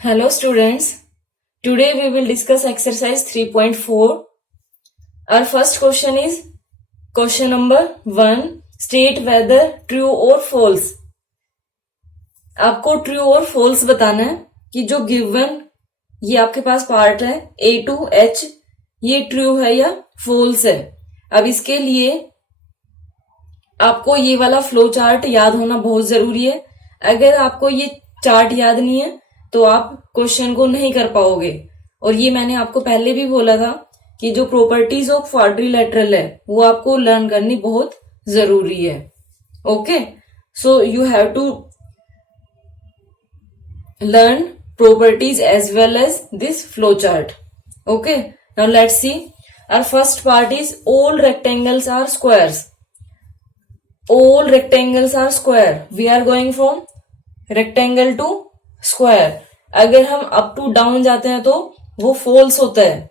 Hello students, today we will discuss exercise 3.4. Our first question is question number 1. State whether true or false. आपको true और false बताना है कि जो given ये आपके पास पार्ट है A2H ये ट्रू है या फॉल्स है। अब इसके लिए आपको ये वाला फ्लो चार्ट याद होना बहुत जरूरी है। अगर आपको ये चार्ट याद नहीं है तो आप क्वेश्चन को नहीं कर पाओगे। और ये मैंने आपको पहले भी बोला था कि जो प्रॉपर्टीज ऑफ क्वाड्रिलेटरल है वो आपको लर्न करनी बहुत जरूरी है। Okay, so you have to learn properties as well as this flow chart. Okay, now let's see. Our first part is all rectangles are squares. All rectangles are square. We are going from rectangle to square. अगर हम up to down जाते हैं तो वो false होता है।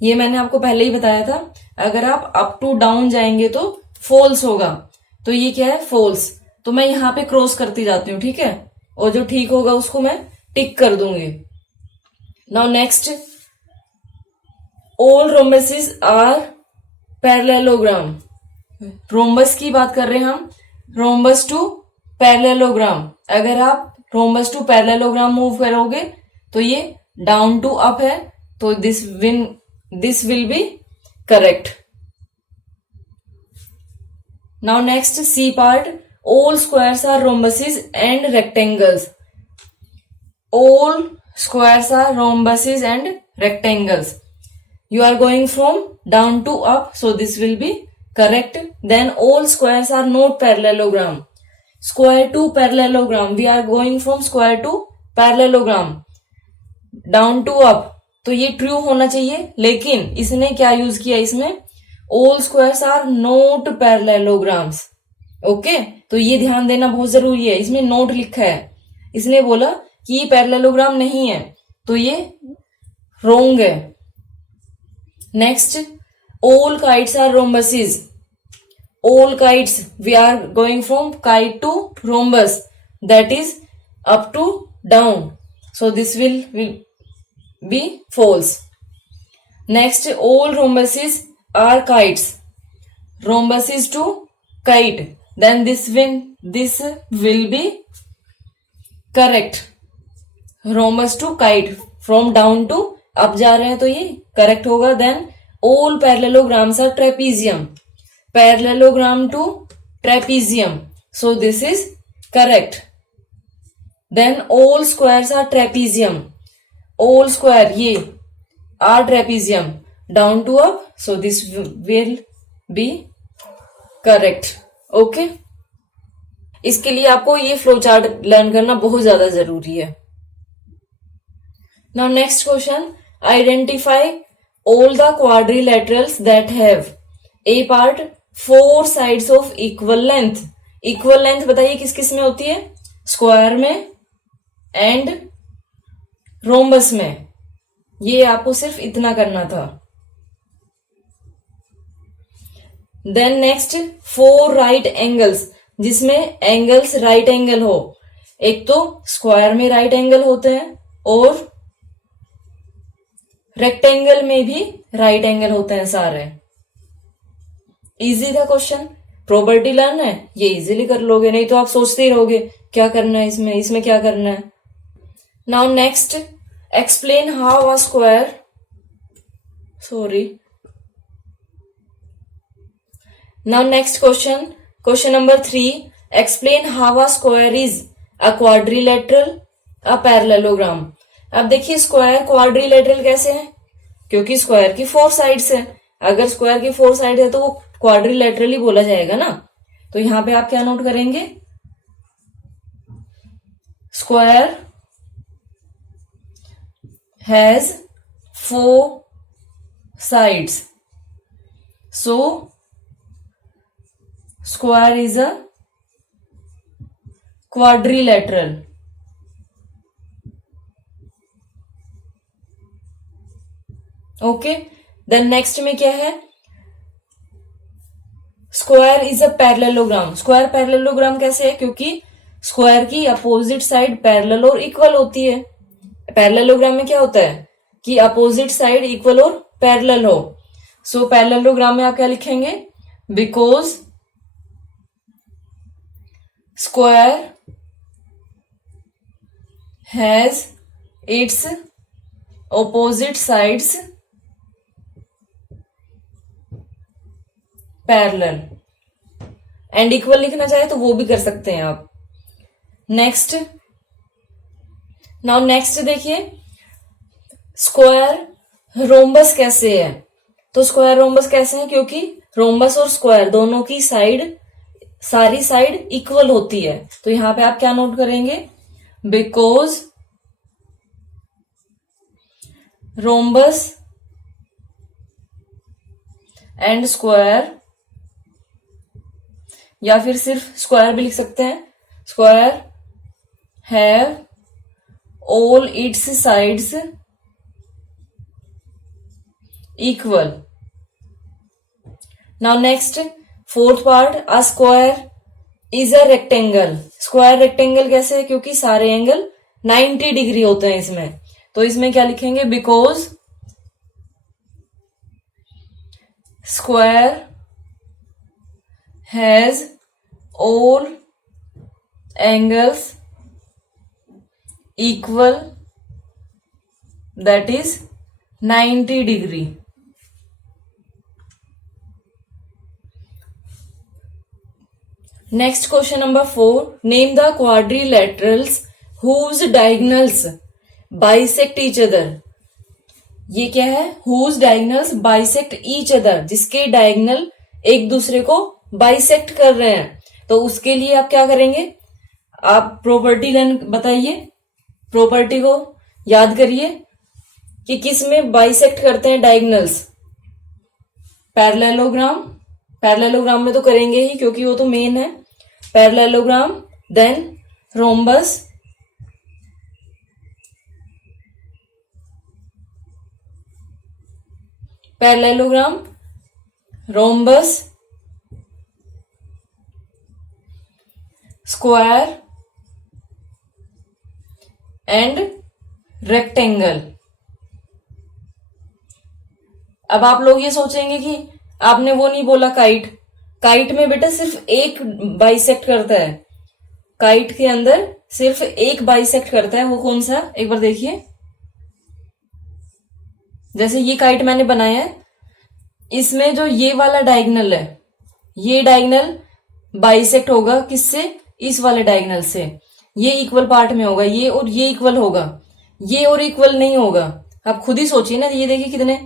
ये मैंने आपको पहले ही बताया था। अगर आप up to down जाएंगे तो false होगा। तो ये क्या है? false। तो मैं यहाँ पे क्रॉस करती जाती हूँ, ठीक है, और जो ठीक होगा उसको मैं टिक कर दूंगी। Now next, all rhombuses are parallelogram. Rhombus की बात कर रहे हैं हम, रोम्बस टू पैरेललोग्राम। अगर आप रोम्बस टू पैरेललोग्राम मूव करोगे तो ये डाउन टू अप है, तो this will be correct. Now next C part, all squares are rhombuses and rectangles. All squares are rhombuses and rectangles. You are going from down to up, so this will be correct. Then all squares are not parallelogram. Square to parallelogram. We are going from square to parallelogram. Down to up. तो ये true होना चाहिए, लेकिन इसने क्या use किया इसमें? all squares are not parallelograms. Okay, तो ये ध्यान देना बहुत जरूरी है। इसमें नोट लिखा है, इसने बोला कि ये पैरेललोग्राम नहीं है, तो ये रोंग है। Next, all kites are rhombuses. All kites, we are going from kite to rhombus, that is up to down, so this will be false. Next, all rhombuses are kites. Rhombuses to kite, then this will be correct. Rhombus to kite, from down to up जा रहे हैं तो ये correct होगा। Then all parallelograms are trapezium. Parallelogram to trapezium, so this is correct. Then all squares are trapezium. All square ये are trapezium, down to up, so this will be correct. Okay, इसके लिए आपको ये flow chart learn करना बहुत ज्यादा जरूरी है। Now next question, identify all the quadrilaterals that have a part 4 sides of equal length. Equal length बताइए किस किस में होती है? स्क्वायर में एंड रोम्बस में। ये आपको सिर्फ इतना करना था। देन नेक्स्ट, 4 राइट एंगल्स, जिसमें एंगल्स राइट एंगल हो। एक तो स्क्वायर में राइट एंगल होते हैं और रेक्टेंगल में भी राइट एंगल होते हैं सारे। इजी था क्वेश्चन, प्रॉपर्टी लर्न है, ये इजीली कर लोगे, नहीं तो आप सोचते ही रहोगे क्या करना है इसमें क्या करना है। Now next, explain how a square, Now next question number 3. Explain how a square is a quadrilateral, a parallelogram. अब देखिए स्क्वायर क्वाड्रिलेटरल कैसे है? क्योंकि स्क्वायर की 4 साइड्स है। अगर स्क्वायर की 4 साइड है तो वो क्वाड्रिलेटरल ही बोला जाएगा ना। तो यहां पे आप क्या नोट करेंगे? Square has 4 sides, so square is a quadrilateral. Okay, then next में क्या है? Square is a parallelogram. Square parallelogram कैसे है? क्योंकि स्क्वायर की अपोजिट साइड पैरेलल और इक्वल होती है। पैरेललोग्राम में क्या होता है कि अपोजिट साइड इक्वल और पैरेलल हो। सो पैरेललोग्राम में आप क्या लिखेंगे, because square has its opposite sides parallel and equal लिखना चाहे तो वो भी कर सकते हैं आप। नेक्स्ट, नाउ नेक्स्ट देखिए, स्क्वायर रोम्बस कैसे है। तो स्क्वायर रोम्बस कैसे है, क्योंकि रोम्बस और स्क्वायर दोनों की साइड, सारी साइड इक्वल होती है। तो यहां पे आप क्या नोट करेंगे, बिकॉज रोम्बस एंड स्क्वायर, या फिर सिर्फ स्क्वायर भी लिख सकते हैं, square have all it's sides equal. Now next, fourth part, a square is a rectangle. Square rectangle कैसे है, क्योंकि सारे एंगल 90 डिग्री होते हैं इसमें। तो इसमें क्या लिखेंगे, because square has all angles equal, that is 90 degree. Next question number 4, name the quadrilaterals whose diagonals bisect each other. ये क्या है, whose diagonals bisect each other, जिसके डायगोनल एक दूसरे को बाइसेक्ट कर रहे हैं। तो उसके लिए आप क्या करेंगे, आप प्रॉपर्टी लाइन बताइए, प्रॉपर्टी को याद करिए कि किस में बाइसेक्ट करते हैं डायगोनल्स। पैरेललोग्राम, पैरेललोग्राम में तो करेंगे ही क्योंकि वो तो मेन है। Parallelogram, then rhombus, parallelogram, rhombus, square and rectangle. अब आप लोग ये सोचेंगे कि आपने वो नहीं बोला काइट, काइट में बेटा सिर्फ एक बाइसेक्ट करता है, काइट के अंदर सिर्फ एक बाइसेक्ट करता है, वो कौन सा, एक बार देखिए। जैसे ये काइट मैंने बनाया है, इसमें जो ये वाला डायगोनल है, ये डायगोनल बाइसेक्ट होगा किससे, इस वाले डायगोनल से। ये इक्वल पार्ट में होगा, ये और ये इक्वल होगा, ये और इक्वल नहीं होगा। आप खुद ही सोचिए ना, ये देखिए कितने,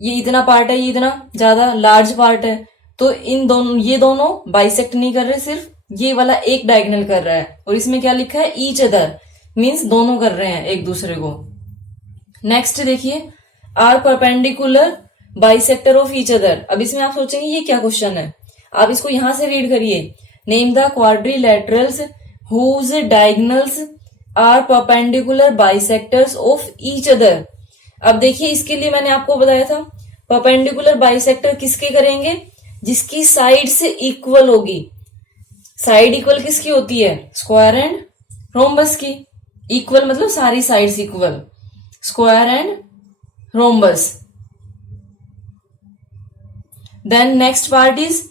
ये इतना पार्ट है, ये इतना ज्यादा लार्ज पार्ट है, तो इन दोनों, ये दोनों बाइसेक्ट नहीं कर रहे, सिर्फ ये वाला एक डायगोनल कर रहा है। और इसमें क्या लिखा है, ईच अदर, मीन्स दोनों कर रहे हैं एक दूसरे को। नेक्स्ट देखिए, are perpendicular bisector of each other. अब इसमें आप सोचेंगे ये क्या क्वेश्चन है, आप इसको यहां से रीड करिए, name the quadrilaterals whose diagonals are perpendicular bisectors of each other. अब देखिए, इसके लिए मैंने आपको बताया था, परपेंडिकुलर बाइसेक्टर किसके करेंगे, जिसकी साइड से इक्वल होगी। साइड इक्वल किसकी होती है, स्क्वायर एंड रोम्बस की। इक्वल मतलब सारी sides equal, square and rhombus. Then next part is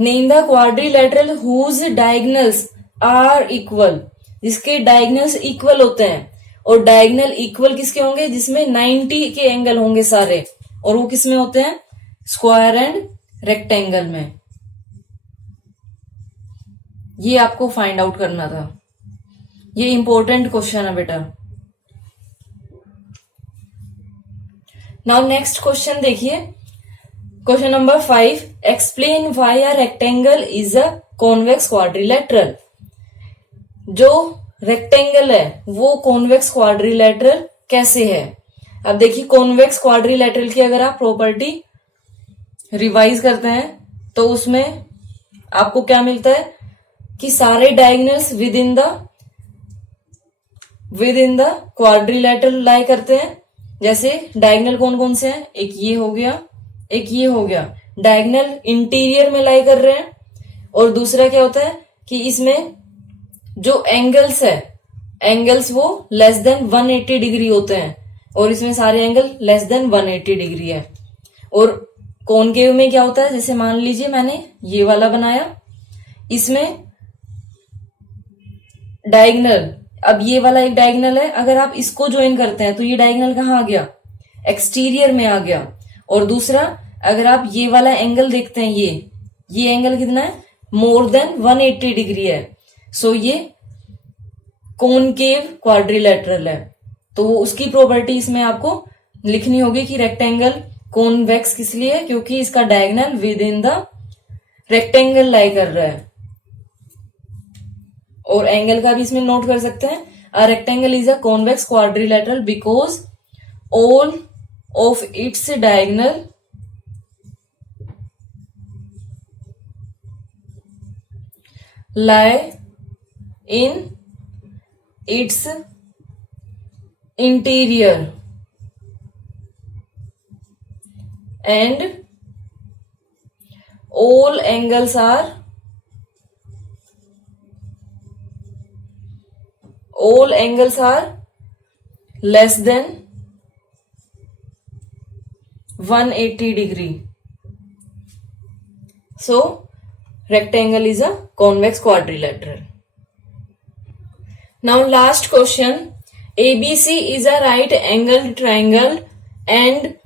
name the quadrilateral whose diagonals are equal, जिसके डायगोनल्स इक्वल होते हैं। और डायगोनल इक्वल किसके होंगे, जिसमें 90 के एंगल होंगे सारे, और वो किसमें होते हैं, स्क्वायर एंड रेक्टेंगल में। ये आपको फाइंड आउट करना था, ये इंपॉर्टेंट क्वेश्चन है बेटा। नाउ नेक्स्ट क्वेश्चन देखिए, question number 5, explain why a rectangle is a convex quadrilateral. जो रेक्टेंगल है वो कॉन्वेक्स क्वाड्रिलेटरल कैसे है। अब देखिए, कॉन्वेक्स क्वाड्रिलेटरल की अगर आप प्रॉपर्टी रिवाइज करते हैं तो उसमें आपको क्या मिलता है कि सारे diagonals within the quadrilateral lie करते हैं। जैसे डायगोनल कौन कौन से हैं, एक ये हो गया, एक ये हो गया, डायगोनल इंटीरियर में लाई कर रहे हैं। और दूसरा क्या होता है कि इसमें जो एंगल्स है, एंगल्स वो लेस देन 180 डिग्री होते हैं, और इसमें सारे एंगल लेस देन 180 डिग्री है। और कॉनकेव में क्या होता है, जैसे मान लीजिए मैंने ये वाला बनाया, इसमें डायगोनल, अब ये वाला एक डायगोनल है, अगर आप इसको ज्वाइन करते हैं तो ये डायगोनल कहाँ आ गया, एक्सटीरियर में आ गया। और दूसरा, अगर आप ये वाला एंगल देखते हैं, ये एंगल कितना है, मोर देन 180 डिग्री है, सो ये कॉनकेव क्वाड्रिलेटरल है। तो उसकी प्रॉपर्टी इसमें आपको लिखनी होगी कि रेक्टेंगल कॉन्वेक्स किस लिए है, क्योंकि इसका diagonal within the rectangle lie कर रहा है। और एंगल का भी इसमें नोट कर सकते हैं, a rectangle is a convex quadrilateral because all of its diagonal lie in its interior and all angles are less than 180 degree. So rectangle is a convex quadrilateral. Now last question, ABC is a right angled triangle and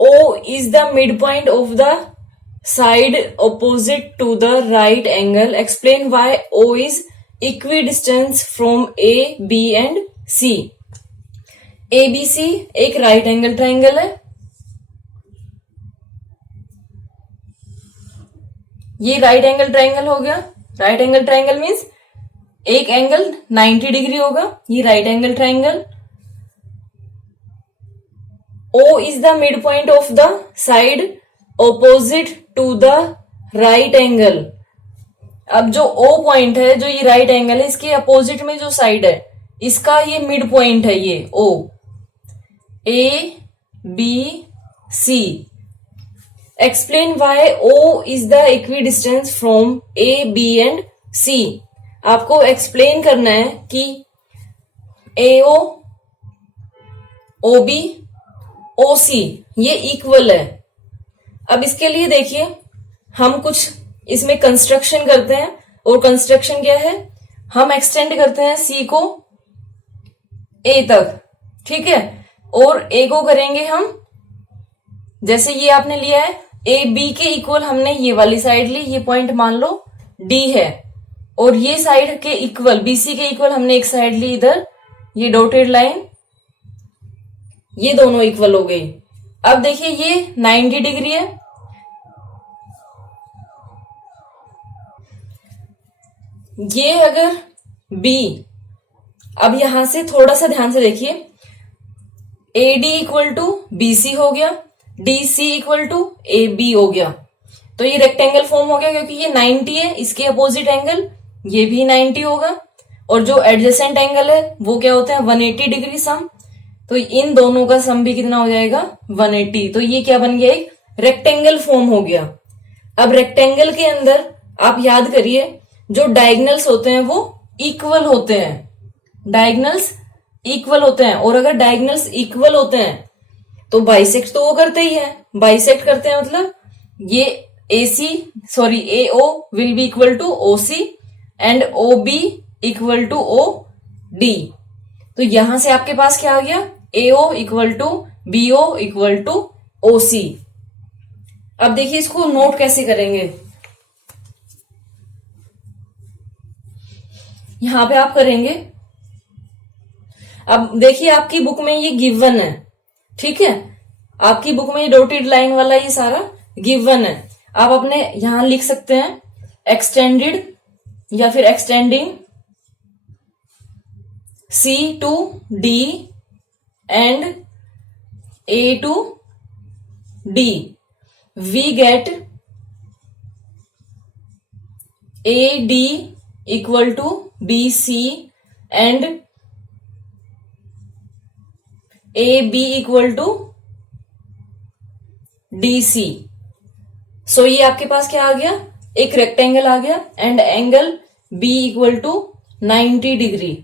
O is the midpoint of the side opposite to the right angle. Explain why O is equidistant from A, B and C. ABC एक right angle triangle है, ये right angle triangle हो गया। Right angle triangle means एक angle 90 degree होगा, ये right angle triangle. O is the mid point of the side opposite to the right angle. अब जो O पॉइंट है, जो ये राइट एंगल है, इसके अपोजिट में जो साइड है, इसका ये मिड पॉइंट है, ये O, A B C। Explain why O is the equidistance from A, B and C। आपको एक्सप्लेन करना है कि AO, OB, OC ये इक्वल है। अब इसके लिए देखिए, हम कुछ इसमें कंस्ट्रक्शन करते हैं, और कंस्ट्रक्शन क्या है, हम एक्सटेंड करते हैं C को A तक, ठीक है, और A को करेंगे हम, जैसे ये आपने लिया है ए बी के इक्वल, हमने ये वाली साइड ली, ये पॉइंट मान लो डी है, और ये साइड के इक्वल, बीसी के इक्वल हमने एक साइड ली इधर, ये डॉटेड लाइन, ये दोनों इक्वल हो गई। अब देखिए ये 90 डिग्री है, ये अगर बी, अब यहां से थोड़ा सा ध्यान से देखिए, A D equal to B C हो गया, D C equal to A B हो गया, तो ये रेक्टेंगल फॉर्म हो गया, क्योंकि ये 90 है, इसके अपोजिट एंगल ये भी 90 होगा, और जो एडजेसेंट एंगल है वो क्या होते हैं 180 डिग्री सम, तो इन दोनों का सम भी कितना हो जाएगा 180। तो ये क्या बन गया, एक रेक्टेंगल फॉर्म हो गया। अब रेक्टेंगल के अंदर आप याद करिए, जो डायगोनल्स होते हैं वो इक्वल होते हैं, डायगोनल्स इक्वल होते हैं, और अगर डायगोनल्स इक्वल होते हैं तो बाइसेक्ट तो वो करते ही है, बाइसेक्ट करते हैं मतलब ये AO will be equal to OC and OB equal to OD। तो यहां से आपके पास क्या आ गया, AO equal to BO equal to OC। अब देखिए इसको नोट कैसे करेंगे, यहां पे आप करेंगे, अब देखिए आपकी बुक में ये गिवन है, ठीक है, आपकी बुक में ये डॉटेड लाइन वाला ये सारा गिवन है। आप अपने यहां लिख सकते हैं एक्सटेंडेड या फिर extending C to D and A to D, we get AD equal to BC and AB equal to DC। सो ये आपके पास क्या आ गया, एक रेक्टेंगल आ गया, and angle B equal to 90 degree.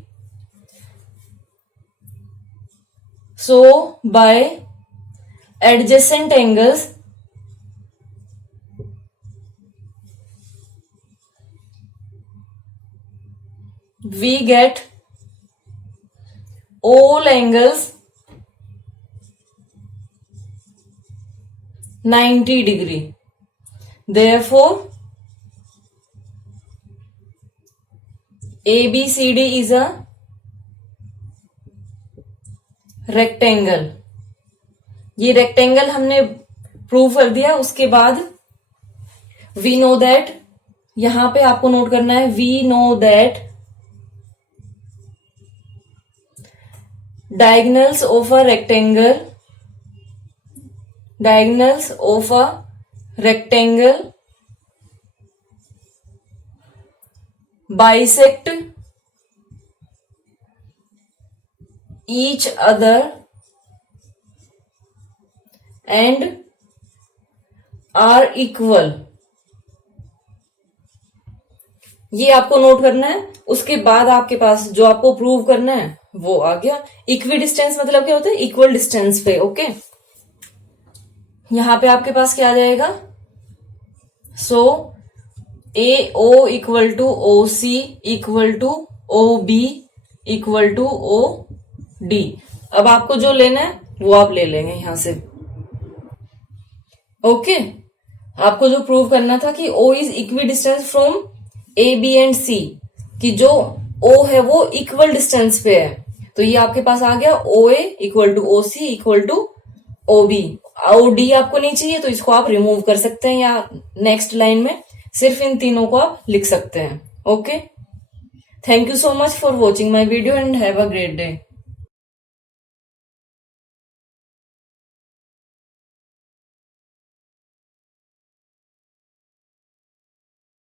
So by adjacent angles we get all angles 90 degree. Therefore ABCD is a rectangle. ये rectangle हमने प्रूव कर दिया. उसके बाद वी नो दैट, यहां पे आपको नोट करना है, we know that diagonals of a rectangle bisect each other and are equal. ये आपको नोट करना है. उसके बाद आपके पास जो आपको प्रूव करना है वो आ गया. इक्वी डिस्टेंस मतलब क्या होता है? इक्वल डिस्टेंस पे. ओके, यहां पे आपके पास क्या आ जाएगा? So A O equal to O C equal to O B equal to O D. अब आपको जो लेना है वो आप ले लेंगे यहां से. ओके, आपको जो प्रूव करना था कि O is equidistance from A B and C, कि जो ओ है वो इक्वल डिस्टेंस पे है. तो ये आपके पास आ गया O A equal to O C equal to O B. O D आपको नहीं चाहिए तो इसको आप रिमूव कर सकते हैं, या नेक्स्ट लाइन में सिर्फ इन तीनों को आप लिख सकते हैं. Okay, thank you so much for watching my video and have a great day.